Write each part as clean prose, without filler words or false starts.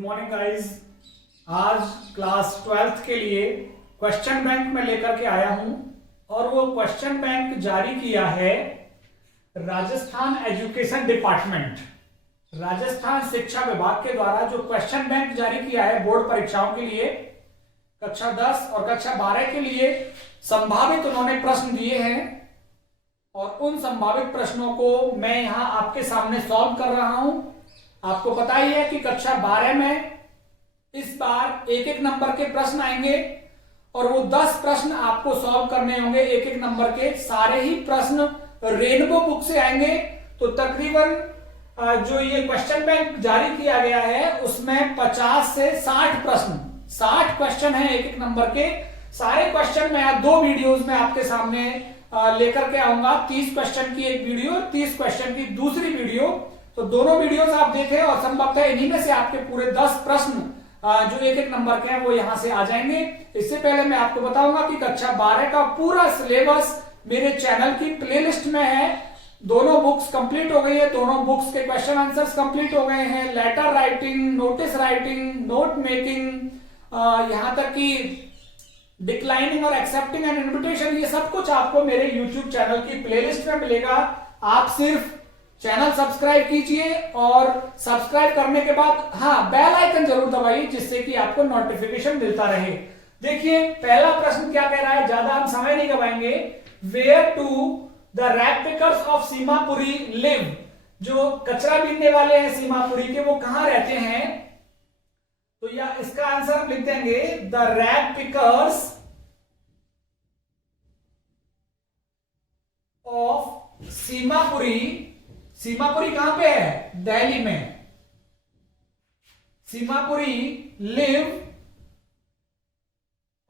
Good morning guys. आज class 12th के लिए क्वेश्चन बैंक में लेकर के आया हूं और वो क्वेश्चन बैंक जारी किया है राजस्थान एजुकेशन डिपार्टमेंट, राजस्थान शिक्षा विभाग के द्वारा जो क्वेश्चन बैंक जारी किया है बोर्ड परीक्षाओं के लिए कक्षा 10 और कक्षा 12 के लिए संभावित उन्होंने प्रश्न दिए हैं और उन संभावित प्रश्नों को मैं यहां आपके सामने सॉल्व कर रहा हूं। आपको पता ही है कि कक्षा 12 में इस बार एक एक नंबर के प्रश्न आएंगे और वो 10 प्रश्न आपको सॉल्व करने होंगे एक एक नंबर के। सारे ही प्रश्न रेनबो बुक से आएंगे। तो तकरीबन जो ये क्वेश्चन बैंक जारी किया गया है उसमें 50 से 60 प्रश्न, 60 क्वेश्चन है एक एक नंबर के। सारे क्वेश्चन मैं 2 वीडियोस में आपके सामने लेकर के आऊंगा। 30 क्वेश्चन की एक वीडियो, 30 क्वेश्चन की दूसरी वीडियो। तो दोनों वीडियोस आप देखें और संभवतः इन्हीं में से आपके पूरे 10 प्रश्न जो एक एक नंबर के हैं वो यहां से आ जाएंगे। इससे पहले मैं आपको बताऊंगा कि कक्षा 12 का पूरा सिलेबस मेरे चैनल की प्लेलिस्ट में है। दोनों बुक्स कंप्लीट हो गई है, दोनों बुक्स के क्वेश्चन आंसर्स कंप्लीट हो गए हैं। Letter writing, notice writing, note making, यहां तक कि डिक्लाइनिंग और एक्सेप्टिंग एंड इन्विटेशन, ये सब कुछ आपको मेरे YouTube चैनल की प्लेलिस्ट में मिलेगा। आप सिर्फ चैनल सब्सक्राइब कीजिए और सब्सक्राइब करने के बाद बेल आइकन जरूर दबाइए जिससे कि आपको नोटिफिकेशन मिलता रहे। देखिए पहला प्रश्न क्या कह रहा है, ज्यादा हम समय नहीं गवाएंगे। Where to the rag pickers of Seemapuri live, जो कचरा बीनने वाले हैं सीमापुरी के, वो कहां रहते हैं? तो या इसका आंसर हम लिख देंगे the rag pickers of Seemapuri. Seemapuri कहां पे है? दिल्ली में। Seemapuri live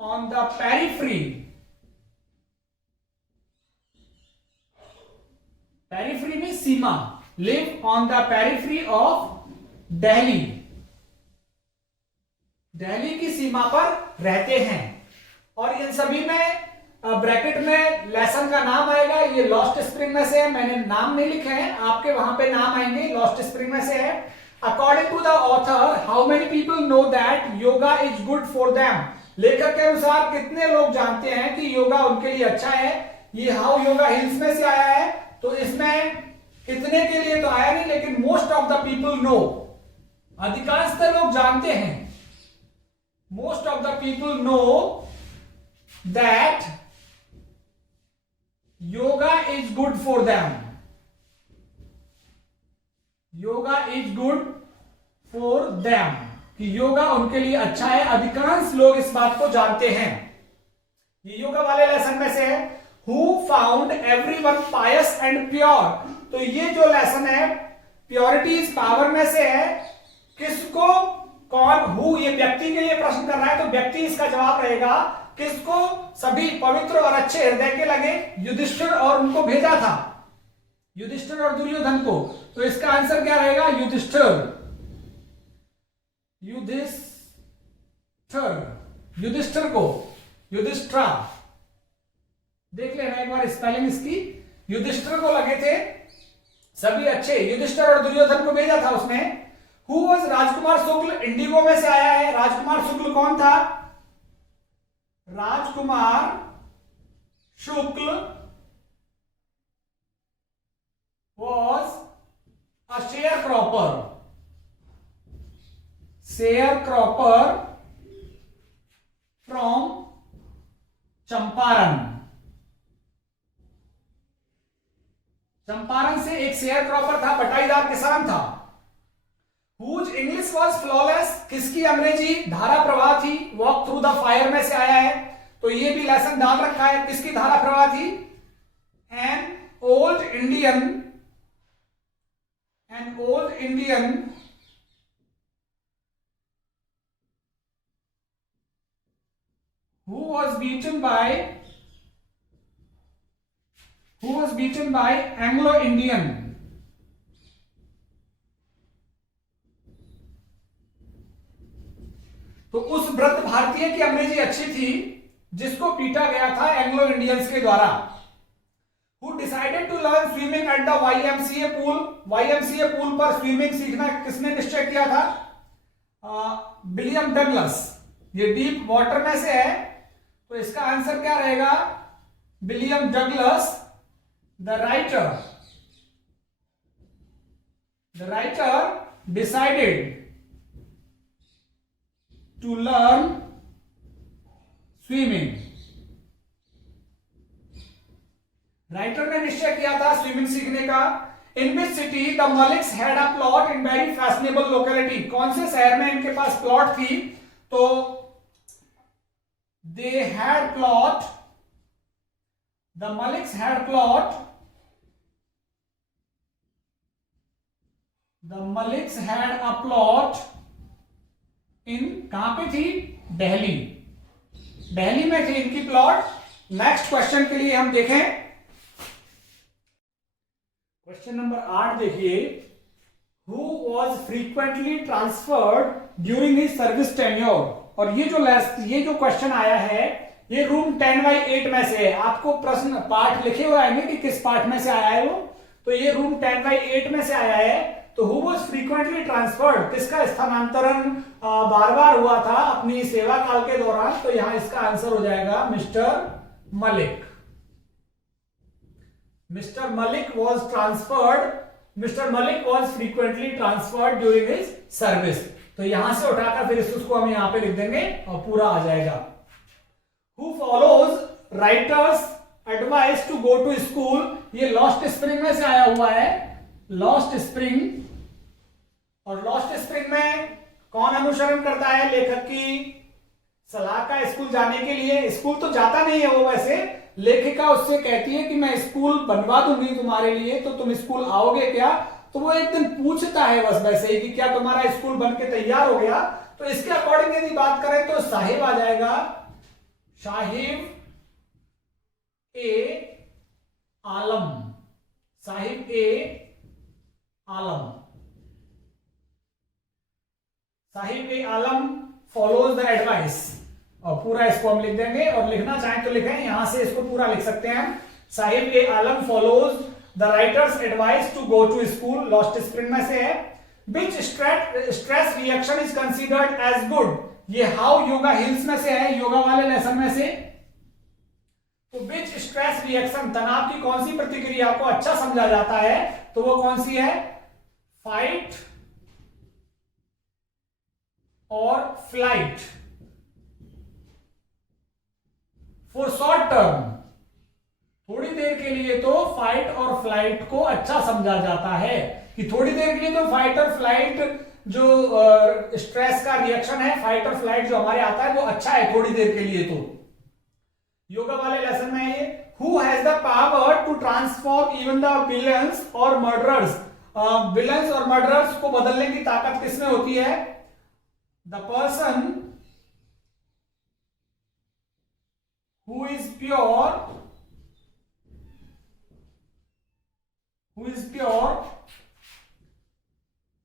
on the periphery, periphery में सीमा, live on the periphery of Delhi, Delhi की सीमा पर रहते हैं। और इन सभी में ब्रैकेट में लेसन का नाम आएगा। ये लॉस्ट स्प्रिंग में से है, मैंने नाम नहीं लिखे हैं, आपके वहां पे नाम आएंगे, लॉस्ट स्प्रिंग में से है। According to the author how many people know that yoga is good for them, लेखक के अनुसार कितने लोग जानते हैं कि योगा उनके लिए अच्छा है। ये हाउ योगा हिल्स में से आया है, तो इसमें कितने के लिए तो आया नहीं, लेकिन most of the people know, अधिकांशतः लोग जानते हैं। Most of the people know that yoga is good for them, yoga is good for them, कि योगा उनके लिए अच्छा है। अधिकांश लोग इस बात को जानते हैं। ये योगा वाले लेसन में से है। Who found everyone pious and pure, तो ये जो लेसन है प्योरिटी इज पावर में से है। किसको, कौन, हु, ये व्यक्ति के लिए प्रश्न कर रहा है तो व्यक्ति इसका जवाब रहेगा। किसको? सभी पवित्र और अच्छे हृदय के लगे युधिष्ठिर और उनको भेजा था, युधिष्ठिर और दुर्योधन को। तो इसका आंसर क्या रहेगा? युधिष्ठिर, युधिष्ठिर, युधिष्ठिर को, युधिष्ठिरा। देख लेना एक बार स्पेलिंग इसकी। युधिष्ठिर को लगे थे सभी अच्छे, युधिष्ठिर और दुर्योधन को भेजा था उसने। Who was Rajkumar Shukla, Indigo में से आया है। राजकुमार शुक्ल कौन था? राजकुमार शुक्ल was a sharecropper, sharecropper from Champaran. Champaran से एक शेयर क्रॉपर था, बटाईदार किसान था। Whose English was flawless, किसकी अंग्रेजी धारा प्रवाह थी? वॉक थ्रू द फायर में से आया है, तो ये भी लेसन डाल रखा है। किसकी धारा प्रवाह थी? An old Indian, an old Indian who was beaten by Anglo-Indian, तो उस वृद्ध भारतीय की अंग्रेजी अच्छी थी जिसको पीटा गया था एंग्लो इंडियंस के द्वारा। Who decided to learn swimming at the YMCA pool, YMCA pool पर स्विमिंग सीखना किसने निश्चय किया था? विलियम डगलस, ये डीप वाटर में से है, तो इसका आंसर क्या रहेगा? William Douglas the writer decided to learn swimming. Writer ने निश्चय किया था स्विमिंग सीखने का। In which city the Maliks had a plot in very fashionable locality, कौन से शहर में इनके पास प्लॉट थी? तो they had plot, the Maliks had plot, the Maliks had a plot इन, कहां पे थी? दिल्ली, दिल्ली में थी इनकी प्लॉट। नेक्स्ट क्वेश्चन के लिए हम देखें, क्वेश्चन नंबर 8 देखिए, who was frequently transferred during his service tenure. और ये जो क्वेश्चन आया है ये रूम 10/8 में से है। आपको प्रश्न पाठ लिखे हुए आएंगे कि किस पाठ में से आया है वो, तो ये रूम 10/8 में से आया है। तो हु वॉज फ्रीक्वेंटली ट्रांसफर्ड, किसका स्थानांतरण बार बार हुआ था अपनी सेवा काल के दौरान? तो यहां इसका आंसर हो जाएगा mister Malik. Mr. Malik was frequently transferred during his service। तो यहां से उठाकर फिर इसको हम यहां पे लिख देंगे और पूरा आ जाएगा। Who follows writer's advice to go to school, ये लॉस्ट स्प्रिंग में से आया हुआ है, लॉस्ट स्प्रिंग। और लॉस्ट स्प्रिंग में कौन अनुसरण करता है लेखक की सलाह का स्कूल जाने के लिए? स्कूल तो जाता नहीं है वो, वैसे लेखिका उससे कहती है कि मैं स्कूल बनवा दूंगी तुम्हारे लिए, तो तुम स्कूल आओगे क्या? तो वो एक दिन पूछता है बस वैसे ही कि क्या तुम्हारा स्कूल बनके तैयार हो गया? तो इसके अकॉर्डिंग यदि बात करें तो साहिब आ जाएगा, साहिब ए आलम, साहिब ए आलम, Sahib e Alam follows the advice. और पूरा इसको हम लिख देंगे, और लिखना चाहें तो लिखें, यहां से इसको पूरा लिख सकते हैं हम। Sahib e Alam follows the writer's advice to go to school, lost spring में से है। Which stress reaction is considered as good, ये हाउ योगा हिल्स में से है, योगा वाले लेसन में से। तो विच स्ट्रेस रिएक्शन, तनाव की कौन सी प्रतिक्रिया को अच्छा समझा जाता है? तो वो कौन सी है? फाइट और फ्लाइट। फॉर शॉर्ट टर्म, थोड़ी देर के लिए तो फाइट और फ्लाइट को अच्छा समझा जाता है कि थोड़ी देर के लिए तो फाइट और फ्लाइट जो स्ट्रेस का रिएक्शन है, फाइट और फ्लाइट जो हमारे आता है वो अच्छा है थोड़ी देर के लिए। तो योगा वाले लेसन में ये, who has the power to transform even the villains और मर्डरर्स, विलन्स और मर्डरर्स को बदलने की ताकत किसमें होती है? The person who is pure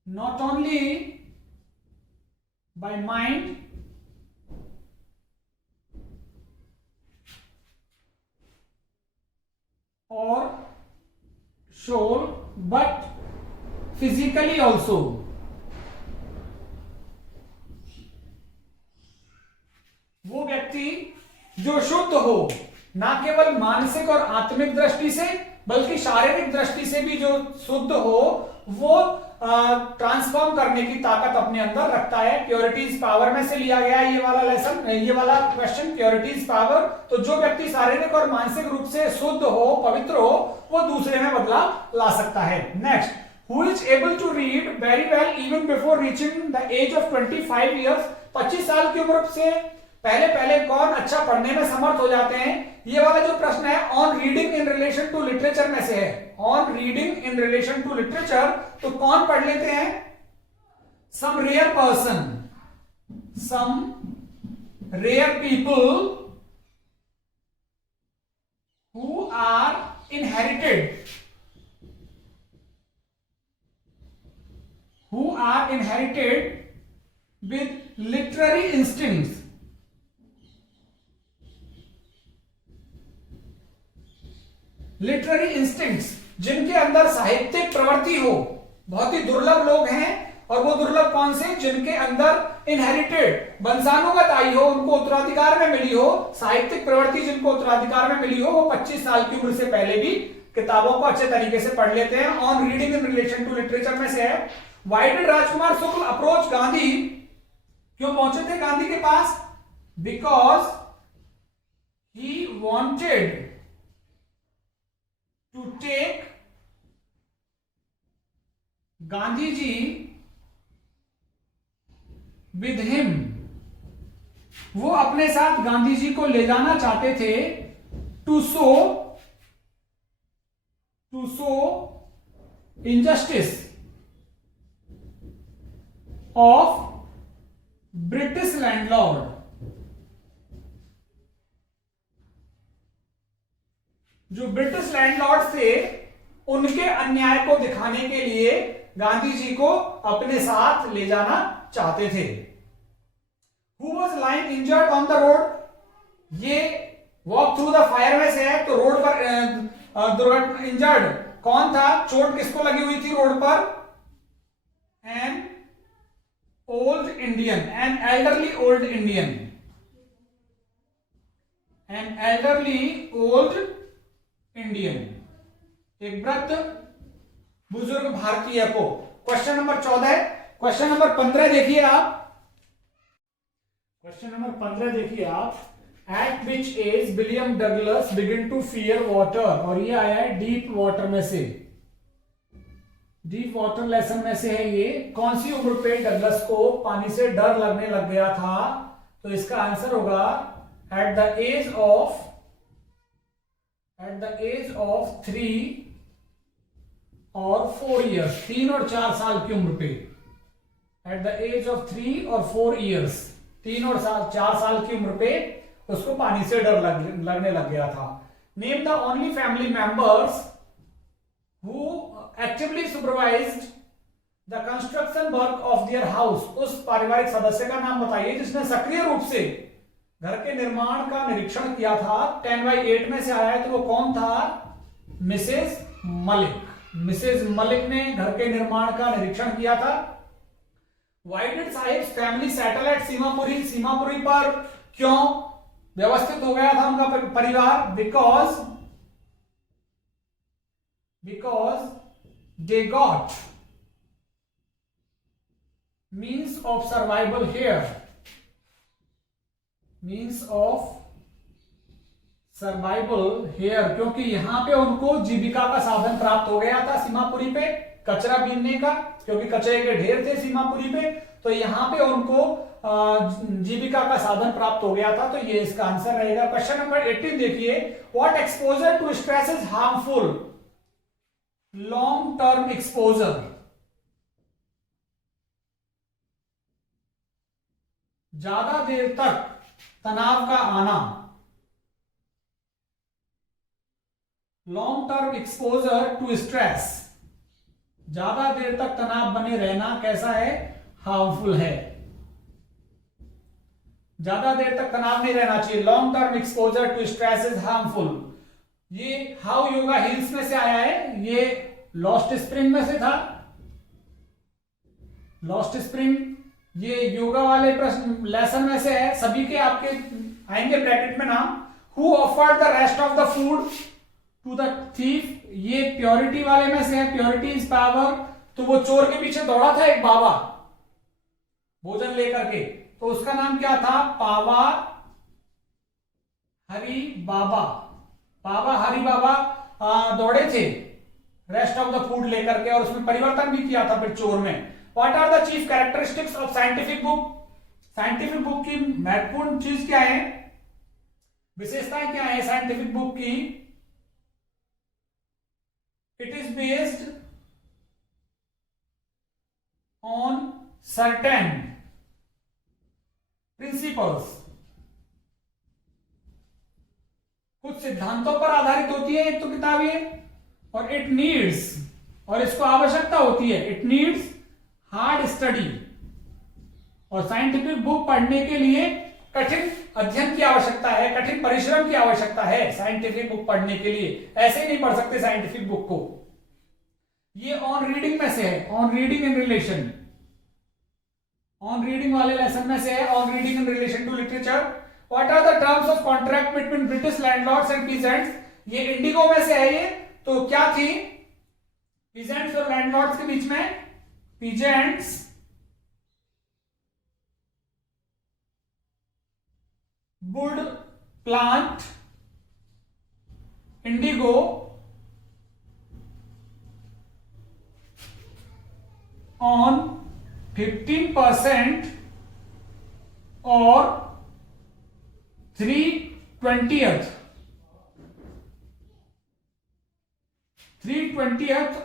not only by mind or soul but physically also। वो व्यक्ति जो शुद्ध हो, ना केवल मानसिक और आत्मिक दृष्टि से बल्कि शारीरिक दृष्टि से भी जो शुद्ध हो, वो ट्रांसफॉर्म करने की ताकत अपने अंदर रखता है। प्योरिटीज पावर में से लिया गया ये वाला लेसन, ये वाला क्वेश्चन, प्योरिटीज पावर। तो जो व्यक्ति शारीरिक और मानसिक रूप से शुद्ध हो, पवित्र हो, वो दूसरे में बदलाव ला सकता है। Next, who is able to read very well even before reaching the age of 25 years, 25 साल की उम्र से पहले कौन अच्छा पढ़ने में समर्थ हो जाते हैं? ये वाला जो प्रश्न है on reading in relation to literature में से है, on reading in relation to literature. तो कौन पढ़ लेते हैं? Some rare person, some rare people who are inherited, who are inherited with literary instincts, literary instincts, जिनके अंदर साहित्यिक प्रवृत्ति हो। बहुत ही दुर्लभ लोग हैं, और वो दुर्लभ कौन से? जिनके अंदर इनहेरिटेड, वंशानुगत आई हो, उनको उत्तराधिकार में मिली हो, साहित्यिक प्रवृत्ति जिनको उत्तराधिकार में मिली हो, वो 25 साल की उम्र से पहले भी किताबों को अच्छे तरीके से पढ़ लेते हैं। On reading in relation to literature में से है, why did Rajkumar Shukla approach Gandhi, क्यों पहुंचे थे गांधी के पास? Because he wanted to take Gandhi ji with him, वो अपने साथ गांधी जी को ले जाना चाहते थे। To sow injustice of British landlord, जो ब्रिटिश लैंडलॉर्ड थे उनके अन्याय को दिखाने के लिए गांधी जी को अपने साथ ले जाना चाहते थे। Who was lying injured on the road? ये वॉक थ्रू द फायर में से है, तो रोड पर दुर्घटना, इंजर्ड कौन था, चोट किसको लगी हुई थी रोड पर? An old Indian, an elderly old Indian, an elderly old Indian, एक वृद्ध बुजुर्ग भारतीय को। क्वेश्चन नंबर 14, क्वेश्चन नंबर 15 देखिए आप, क्वेश्चन नंबर 15 देखिए आप, at which age William Douglas begin to fear water, और ये आया है डीप वाटर में से, डीप वाटर लेसन में से है ये। कौन सी उम्र पे डगलस को पानी से डर लगने लग गया था? तो इसका आंसर होगा एट द एज ऑफ 3 और 4 ईयर्स, 3 और 4 साल की उम्र पे, एट द एज ऑफ 3 और 4 ईयर्स, 3 और 4 साल की उम्र पे उसको पानी से डर लगने लग गया था। Name the only family members who actively supervised the construction work of their house, उस पारिवारिक सदस्य का नाम बताइए जिसने सक्रिय रूप से घर के निर्माण का निरीक्षण किया था। 10/8 में से आया है, तो वो कौन था? मिसेज मलिक। मिसेज मलिक ने घर के निर्माण का निरीक्षण किया था। Why did Saheb family settle at Seemapuri, Seemapuri पर क्यों व्यवस्थित हो गया था उनका परिवार? Because they got means of survival here, means of survival here, क्योंकि यहां पे उनको जीविका का साधन प्राप्त हो गया था सीमापुरी पे, कचरा बीनने का, क्योंकि कचरे के ढेर थे सीमापुरी पे, तो यहां पे उनको जीविका का साधन प्राप्त हो गया था। तो ये इसका आंसर रहेगा। क्वेश्चन नंबर 18 देखिए, what exposure to stress is harmful? Long term exposure, ज्यादा देर तक तनाव का आना, long term exposure to stress, ज्यादा देर तक तनाव बने रहना कैसा है? हार्मफुल है, ज्यादा देर तक तनाव नहीं रहना चाहिए। Long term exposure to stress is harmful. ये हाउ योगा हील्स में से आया है, ये लॉस्ट स्प्रिंग में से था, लॉस्ट स्प्रिंग, ये योगा वाले प्रश्न लेसन में से है, सभी के आपके आएंगे ब्रैकेट में नाम। Who offered the rest of the food to the thief, ये प्योरिटी वाले में से है, प्योरिटी इज पावर, तो वो चोर के पीछे दौड़ा था एक बाबा भोजन लेकर के, तो उसका नाम क्या था? पावा हरि बाबा। पावा हरि बाबा दौड़े थे रेस्ट ऑफ द फूड लेकर के, और उसमें परिवर्तन भी किया था फिर चोर में। What are the chief characteristics of scientific book? Scientific book की महत्वपूर्ण चीज क्या है, विशेषताएं क्या है साइंटिफिक बुक की? It is based on certain principles, कुछ सिद्धांतों पर आधारित होती है एक तो किताब ये, और इट नीड्स, और इसको आवश्यकता होती है, इट नीड्स हार्ड स्टडी, और साइंटिफिक बुक पढ़ने के लिए कठिन अध्ययन की आवश्यकता है, कठिन परिश्रम की आवश्यकता है साइंटिफिक बुक पढ़ने के लिए, ऐसे ही नहीं पढ़ सकते साइंटिफिक बुक को। ये ऑन रीडिंग में से है, on reading in relation, on reading वाले लेसन में से है, on reading in relation to literature. What are the terms of contract between British landlords and peasants, ये इंडिगो में से है ये। तो क्या थी पीजेंट्स और लैंडलॉर्ड्स के बीच में? Peasants would plant Indigo on 15% or 3/20th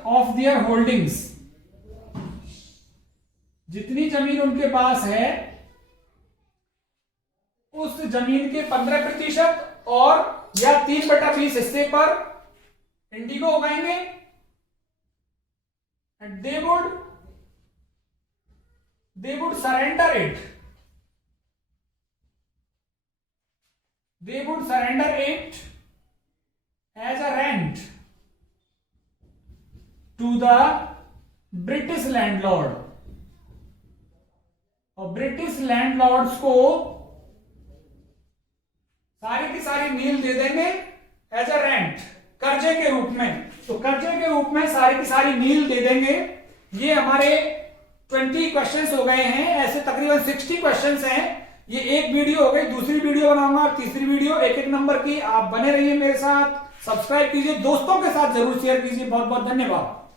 of their holdings, जितनी जमीन उनके पास है उस जमीन के 15% और या 3/20 हिस्से पर Indigo उगाएंगे and they would surrender it. They would surrender it as a rent to the British landlord. और ब्रिटिश लैंडलॉर्ड्स को सारी की सारी मील दे देंगे एज अ रेंट, कर्जे के रूप में। तो कर्जे के रूप में सारी की सारी मील दे देंगे। ये हमारे 20 क्वेश्चंस हो गए हैं, ऐसे तकरीबन 60 क्वेश्चंस हैं। ये एक वीडियो हो गई, दूसरी वीडियो बनाऊंगा और तीसरी वीडियो एक एक नंबर की। आप बने रहिए मेरे साथ, सब्सक्राइब कीजिए, दोस्तों के साथ जरूर शेयर कीजिए। बहुत बहुत धन्यवाद।